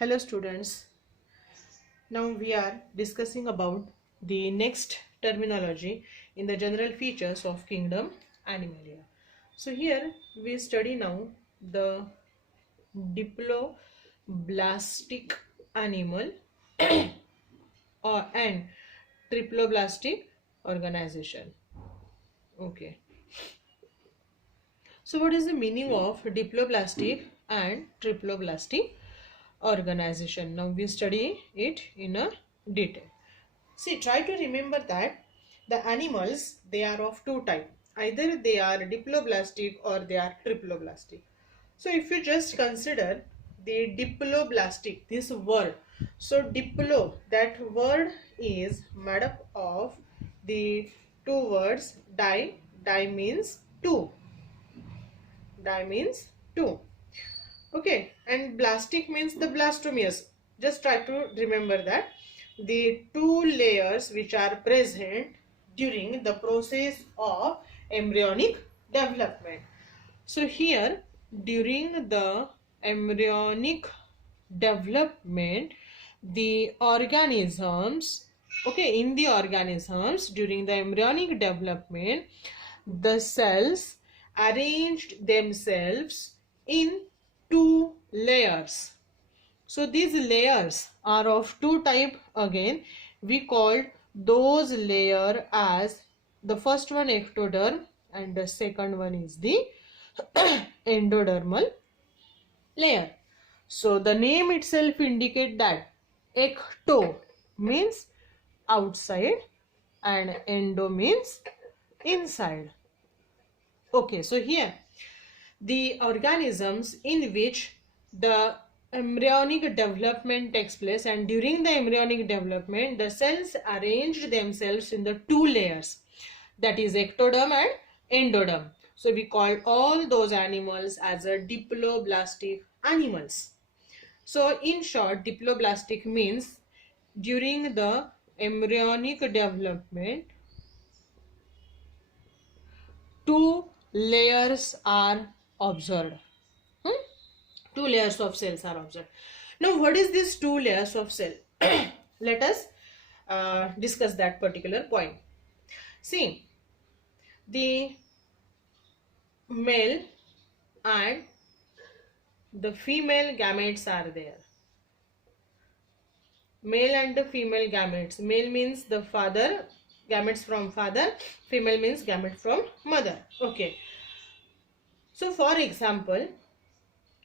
Hello students, now we are discussing about the next terminology in the general features of kingdom Animalia. So here we study now the diploblastic animal and triploblastic organization. Okay. So what is the meaning of diploblastic and triploblastic organization? Now we study it in a detail. See, try to remember that the animals, they are of two types. Either they are diploblastic or they are triploblastic. So if you just consider the diploblastic, this word. So diplo, that word is made up of the two words di. Di means two. Di means two. Okay, and blastic means the blastomeres. Just try to remember that the two layers which are present during the process of embryonic development. So here during the embryonic development, the organisms, okay, in the organisms during the embryonic development, the cells arranged themselves in two layers. So these layers are of two type again. We called those layer as the first one ectoderm and the second one is the endodermal layer. So the name itself indicate that ecto means outside and endo means inside. Okay, so here the organisms in which the embryonic development takes place, and during the embryonic development the cells arranged themselves in the two layers, that is ectoderm and endoderm. So we call all those animals as a diploblastic animals. So in short, diploblastic means during the embryonic development two layers are observed. Two layers of cells are observed. Now what is this two layers of cell? Let us discuss that particular point. See, the male and the female gametes are there. Male and the female gametes. Male means the father, gametes from father. Female means gamete from mother. Okay. So for example,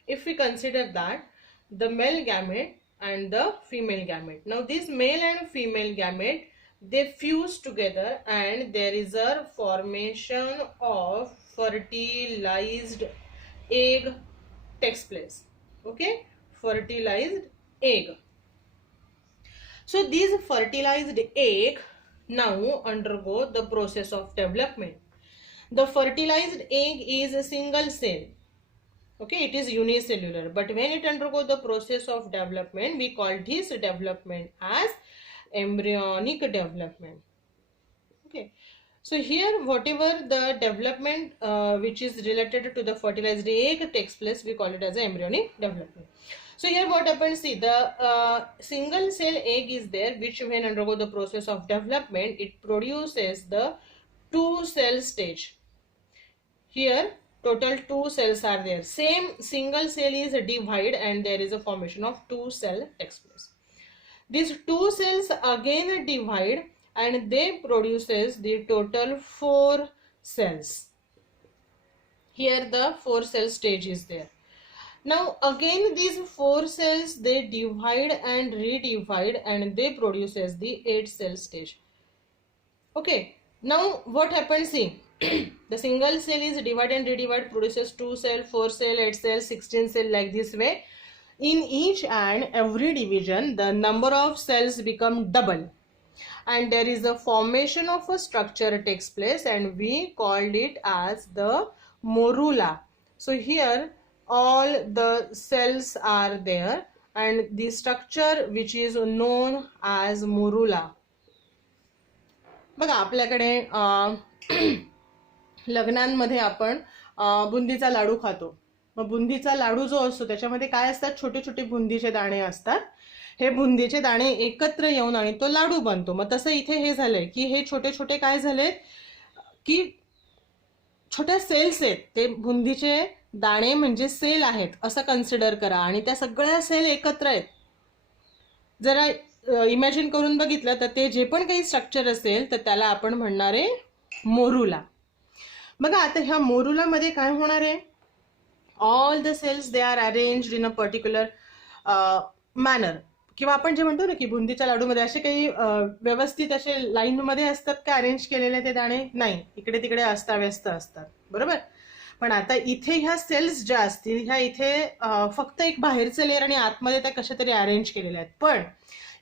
if we consider that the male gamete and the female gamete. Now this male and female gamete, they fuse together and there is a formation of fertilized egg takes place. Okay, fertilized egg. So these fertilized egg now undergo the process of development. The fertilized egg is a single cell. Okay, it is unicellular, but when it undergoes the process of development, we call this development as embryonic development. Okay, so here whatever the development which is related to the fertilized egg takes place, we call it as embryonic development. So here what happens, see, the single cell egg is there, which when undergo the process of development, it produces the two cell stage. Here total two cells are there. Same single cell is divided and there is a formation of two cell takes place. These two cells again divide and they produces the total four cells. Here the four cell stage is there. Now again these four cells, they divide and redivide and they produces the 8 cell stage. Okay, now what happens, see, the single cell is divide and redivide, produces 2 cell, 4 cell, 8 cell, 16 cell, like this way. In each and every division the number of cells become double and there is a formation of a structure takes place and we called it as the morula. So here all the cells are there and the structure which is known as morula. बघा आपल्याकडे लग्नांमध्ये आपण बुंदीचा लाडू खातो. मग बुंदीचा लाडू जो असतो त्याच्यामध्ये काय असतात, छोटे छोटे बुंदीचे दाणे असतात. हे बुंदीचे दाणे एकत्र येऊन आणि तो लाडू बनतो. मग तसं इथे हे झालंय की हे छोटे छोटे काय झाले की छोट्या सेल्स आहेत, ते बुंदीचे दाणे म्हणजे सेल आहेत असं कन्सिडर करा, आणि त्या सगळ्या सेल एकत्र आहेत. जरा इमॅजिन करून बघितलं तर ते जे पण काही स्ट्रक्चर असेल तर त्याला आपण म्हणणार आहे मोरुला. बघा आता ह्या मोरुला मध्ये काय होणार आहे, all the cells they are arranged in a particular manner, किंवा आपण जे म्हणतो ना की बुंदीच्या लाडूमध्ये असे काही व्यवस्थित असे लाईन मध्ये असतात का अरेंज केलेले ते दाणे, नाही, इकडे तिकडे अस्ताव्यस्त असतात, बरोबर. पण आता इथे ह्या सेल्स ज्या असतील ह्या इथे फक्त एक बाहेरचं लेअर आणि आतमध्ये त्या कशा तरी अरेंज केलेल्या आहेत. पण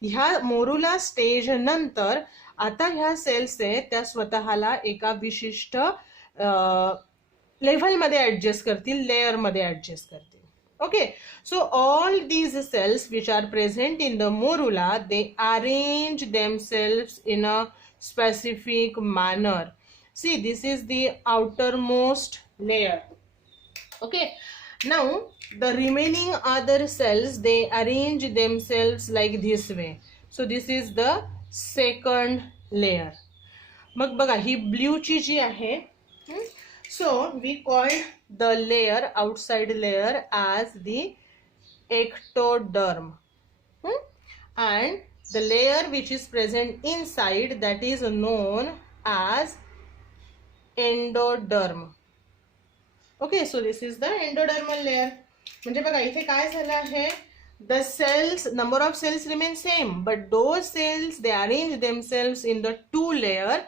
ह्या मोरुला स्टेज नंतर आता ह्या सेल्स आहेत त्या स्वतःला एका विशिष्ट लेव्हल मध्ये ऍडजस्ट करतील, लेअर मध्ये ऍडजस्ट करतील. Okay, so all these cells which are present in the morula, they arrange themselves in a specific manner. See, this is the outermost layer. Okay, now the remaining other cells, they arrange themselves like this way. So this is the second layer. मग बघा ही blue ची जी आहे, so we call the layer, outside layer, as the ectoderm, and the layer which is present inside, that is known as endoderm. Okay, so this is the endodermal layer. म्हणजे बघा इथे काय झालं आहे, the cells, number of cells remain same, but those cells they arrange themselves in the two layer,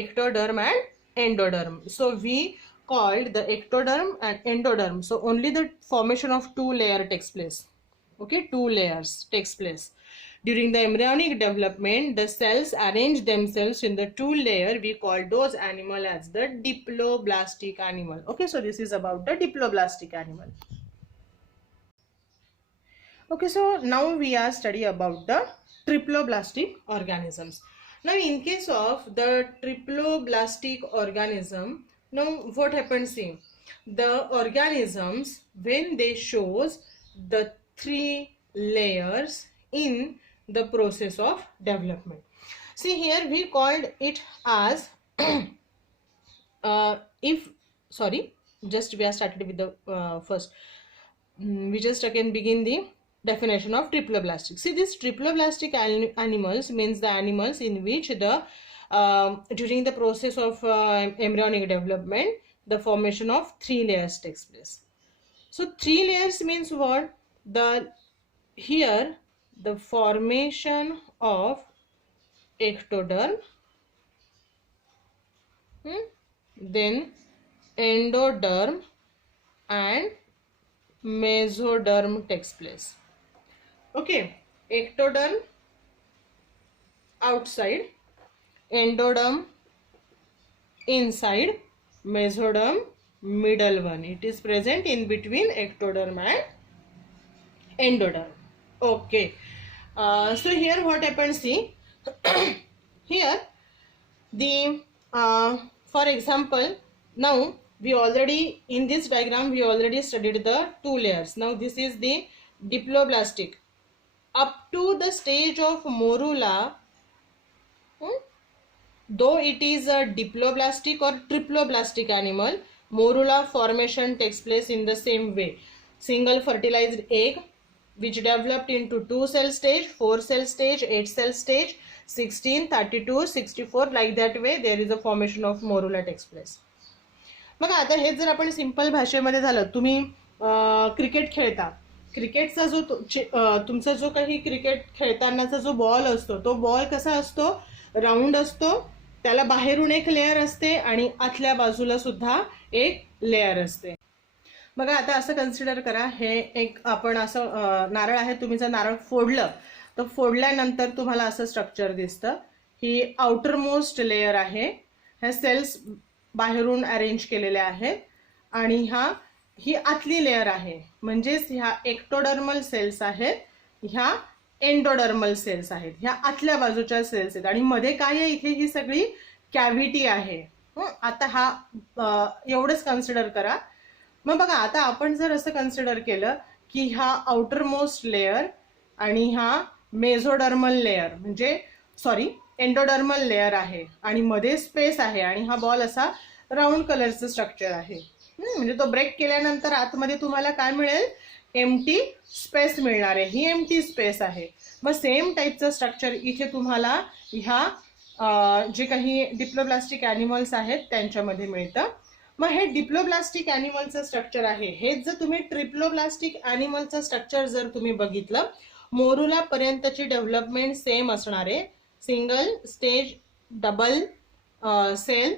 ectoderm and endoderm. So we called the ectoderm and endoderm. So only the formation of two layer takes place. Okay, two layers takes place. During the embryonic development, the cells arrange themselves in the two layer. We call those animal as the diploblastic animal. Okay, so this is about the diploblastic animal. Okay, so now we are study about the triploblastic organisms. Now in case of the triploblastic organism, now what happens, see, the organisms when they shows the three layers in the process of development. See here we called it as just we are started with the first, we just again begin the definition of triploblastic. See, this triploblastic animals means the animals in which the during the process of embryonic development, the formation of three layers takes place. So three layers means what? Here the formation of ectoderm, then endoderm and mesoderm takes place. Okay, ectoderm outside, endoderm inside, mesoderm middle one. It is present in between ectoderm and endoderm. Okay, so here what happens, see, here the for example, now we already in this diagram we already studied the two layers. Now this is the diploblastic. Up to the stage of morula, though it is a diploblastic or triploblastic animal, morula formation takes place in the same way. Single fertilized egg which developed into 2 cell stage, 4 cell stage, 8 cell stage, 16, 32, 64, like that way there is a formation of morula takes place. बघा आता हे जर आपण simple भाषेमध्ये झालं, तुम्ही cricket खेळता, क्रिकेटचा जो तुमचा जो काही क्रिकेट खेळतानाचा जो बॉल असतो तो बॉल कसा असतो, राऊंड असतो, त्याला बाहेरून एक लेअर असते आणि आतल्या बाजूला सुद्धा एक लेअर असते. बघा आता असं कन्सिडर करा, हे एक आपण असं नारळ आहे, तुम्ही जर नारळ फोडलं तर फोडल्यानंतर तुम्हाला असं स्ट्रक्चर दिसतं. ही आउटर मोस्ट लेअर आहे, ह्या सेल्स बाहेरून अरेंज केलेल्या आहेत आणि ही आतली लेअर आहे, म्हणजेच ह्या एक्टोडर्मल सेल्स आहेत, ह्या एंडोडर्मल सेल्स आहेत, ह्या आतल्या बाजूच्या सेल्स आहेत आणि मध्ये काय आहे, इथे ही सगळी कॅव्हिटी आहे. आता हा एवढंच कन्सिडर करा. मग बघा आता आपण जर असं कन्सिडर केलं की हा आउटर मोस्ट लेअर आणि हा मेझोडर्मल लेअर म्हणजे सॉरी एंडोडर्मल लेअर आहे आणि मध्ये स्पेस आहे आणि हा बॉल असा राऊंड कलरचं स्ट्रक्चर आहे. म्हणजे तो ब्रेक केल्यानंतर आतमध्ये तुम्हाला काय मिळेल, एम्प्टी स्पेस मिळणार आहे. ही एम्प्टी स्पेस आहे. मग सेम टाईपचं स्ट्रक्चर इथे तुम्हाला ह्या जे काही डिप्लोब्लास्टिक ॲनिमल्स आहेत त्यांच्यामध्ये मिळतं. मग हे डिप्लोब्लास्टिक ॲनिमलचं स्ट्रक्चर आहे. हेच जर तुम्ही ट्रिप्लोब्लास्टिक ॲनिमलचं स्ट्रक्चर जर तुम्ही बघितलं, मोरुला पर्यंतची डेव्हलपमेंट सेम असणार आहे. Single stage, double cell,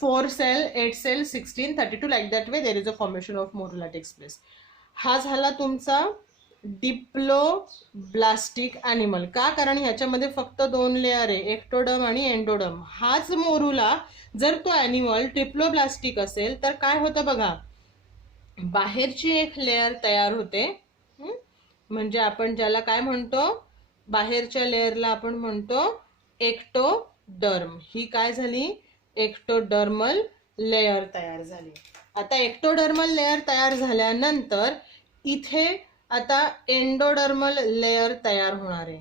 4 cell, 8 cell, 16, 32 like that way there is a formation of morula takes place. हा झाला तुमचा डिप्लोब्लास्टिक ॲनिमल. का? कारण ह्याच्यामध्ये फक्त 2 लेअर आहे, एक्टोडर्म आणि एंडोडर्म. हाच मोरुला जर तो ॲनिमल ट्रिप्लोब्लास्टिक असेल तर काय होतं बघा, बाहेरची एक लेअर तयार होते. म्हणजे आपण ज्याला काय म्हणतो, बाहेरच्या लेअरला आपण म्हणतो एक्टोडर्म. ही काय झाली, एक्टोडर्मल लेअर तयार झाली. आता एक्टोडर्मल लेअर तयार झाल्यानंतर इथे आता एंडोडर्मल लेअर तयार होणार आहे.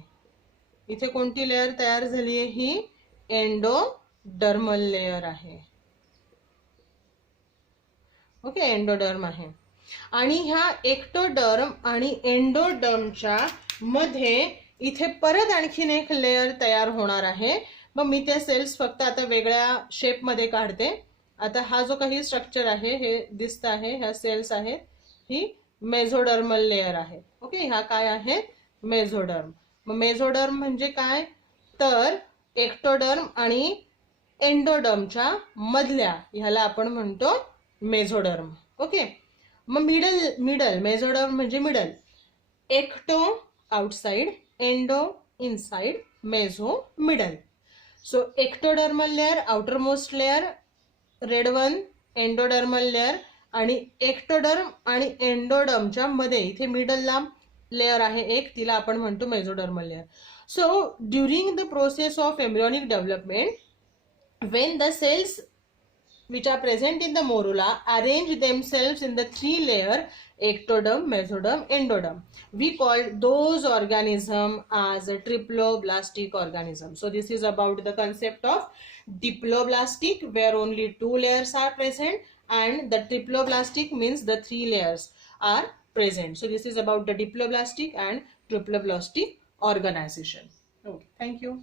इथे कोणती लेअर तयार झाली आहे, ही एंडोडर्मल लेअर आहे. ओके, एंडोडर्म आहे. आणि ह्या एक्टोडर्म आणि एंडोडर्मच्या मध्ये इथे परत आणखीन एक लेअर तयार होणार आहे. मग मी त्या सेल्स फक्त आता वेगळ्या शेपमध्ये काढते. आता हा जो काही स्ट्रक्चर आहे हे दिसत आहे, ह्या सेल्स आहेत, ही मेझोडर्मल लेअर आहे. ओके, ह्या काय आहे, मेझोडर्म. मग मेझोडर्म म्हणजे काय, तर एक्टोडर्म आणि एंडोडर्मच्या मधल्या ह्याला आपण म्हणतो मेझोडर्म. ओके, मग मिडल मेझोडर्म म्हणजे middle. Ecto outside, endo inside, meso middle. So ectodermal layer, outermost layer, red one endodermal layer आणि एक्टोडर्म आणि एंडोडर्मच्या मध्ये इथे मिडलला लेअर आहे एक, तिला आपण म्हणतो mesodermal layer. So during the process of embryonic development, when the cells which are present in the morula arrange themselves in the 3 layer ectoderm, mesoderm, endoderm, we call those organism as a triploblastic organism. So this is about the concept of diploblastic, where only 2 layers are present, and the triploblastic means the 3 layers are present. So this is about the diploblastic and triploblastic organization. Okay, thank you.